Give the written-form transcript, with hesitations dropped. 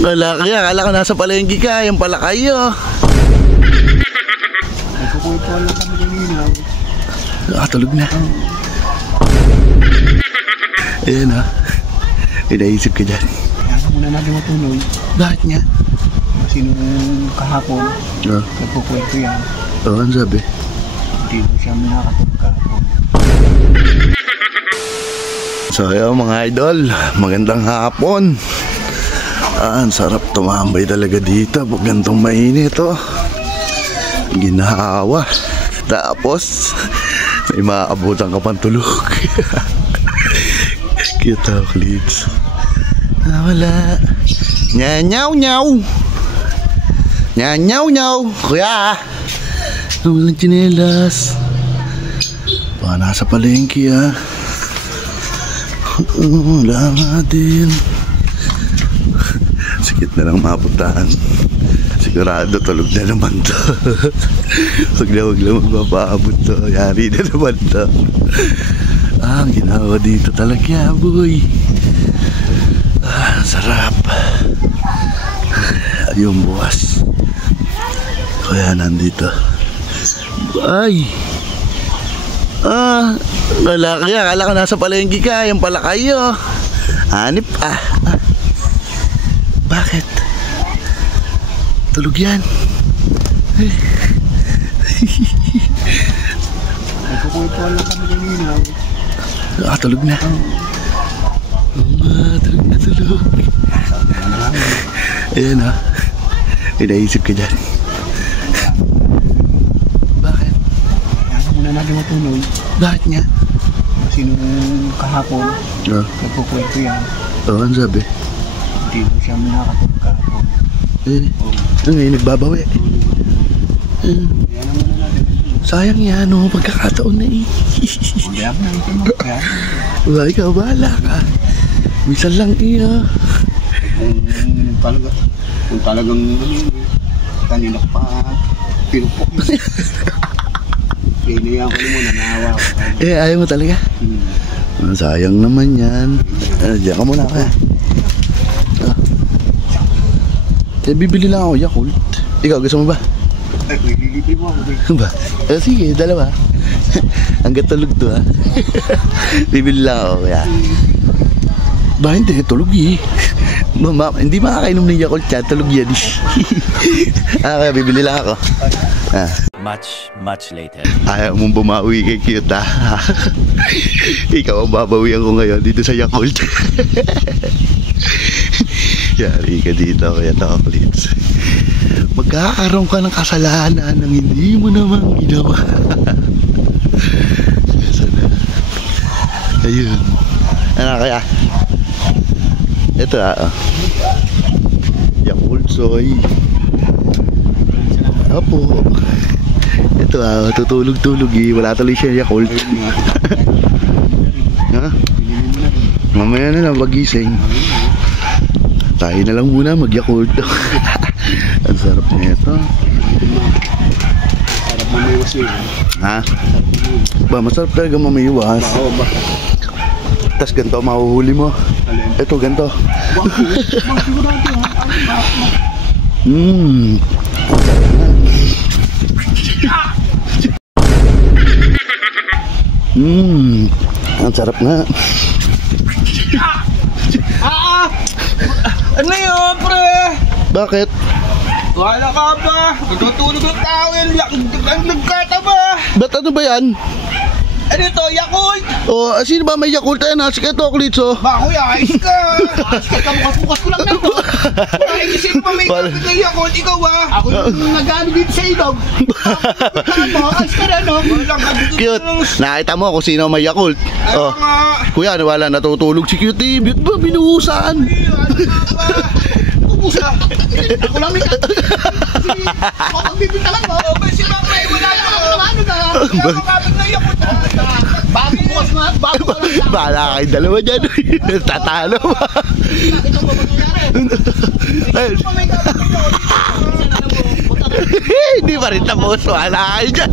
Wala kaya, akala ko nasa palengke ka, yung pala kayo. Nagkukuha lang kami kanina. Tulog na. Ayan ha. Inaisip ka dyan. Kaya muna natin matuloy. Bakit nga? Kasi nung kahapon, nagkukwento yan. Oo, ang sabi? Hindi mo siya nakatulog kahapon. So ayun mga idol, magandang hapon. Ang sarap tumambay talaga dito pag gantong mainit oh. Ginahawa. Tapos may maabutan ka pang tulog. Kita klips. Wala. Nyanyaw nyaw. Nyanyaw nyaw. Kuya, walang tsinelas. Baka nasa palengke ah. Wala nga din. Sikit na lang mapuntahan. Sigurado tulog na naman to. Huwag na magpapaabot to. Yari na naman to. Ang ginawa dito talaga boy. Sarap. Yung buwas. Kaya nandito. Ay. Wala kaya, akala ko nasa palengke ka, yung pala kayo. Hanip Bakit? Tulog yan. Nagkukuha lang kami kanina. Tulog na. Tulog. Ayan ha. Inaisip ka dyan. Bakit? Kaya muna natin matuloy. Bakit nga? Kasi nung kahapon, nagkukwento yan. Oo, ang sabi? Hindi mo siya nakatulog kahapon. Ngayon nagbabawi. Kaya muna natin. Sayang yan oh, pagkakataon na eh. Hindi ako natin mo. Wala, ikaw bahala ka. Minsan lang iya. Kung talagang kanina pa pinupok mo. Kaya ko muna, naawa ko. Ayaw mo talaga? Sayang naman yan. Diyan ka muna ka. Bibili lang ako Yakult. Ikaw gusto mo ba? Ay, nililibre mo ako. Ba? Sige, dalawa. Hanggang tulog to ha. Bibili lang ako kaya. Ba hindi, tulog eh. Hindi makakainom ng Yakult yan, tulog yan eh. Kaya bibili lang ako. Much later. Ayaw mong bumawi kay cute ha. Ikaw ang babawian ko ngayon dito sa Yakult. Yari ka dito kaya Toklits. Magkakaroon ka ng kasalanan ng hindi mo naman ginawa. Sana. Ayun. Ano kaya? Ito Yakult soy. Apo. Ito tutulog-tulog eh. Wala tuloy siya Yakult. Ha? Mamaya na lang pagising. Tayo na lang muna mag-Yakult. Ang sarap na ito. Sarap mamiwas yun. Ha? Ba, masarap talaga mamiwas. Tas ganito mahuhuli mo. Ito ganito. Ang sarap na. Ano yun, pre? Bakit? Wala ka ba? Natutulog ng tao yan. Nagkataba. Ba't ano ba yan? Ano ito? Yakult? Sino ba may Yakult? Ayan, nasa kay Toklits Ba, kuya, ayos ka. Ayos ka, kamukas-mukas ko lang na ito. Ay, kasi pa may kapit ng Yakult, ikaw Ako yung nag-ano dito sa ilog. Ayos ka na, no? Cute, nakita mo kung sino may Yakult. Kuya, wala natutulog si Cutie. Ba't ba binuhusan? Pusa. Ako lang may kasi ako magbibinta lang mo. Si Mama ay wala na. Ano na? Kaya makapit na Yakult. Bagong bukas na. Bahala kayo dalawa dyan. Tatalo ba? Ito ba mangyayari? Hindi pa rin tapos. Wala kayo dyan.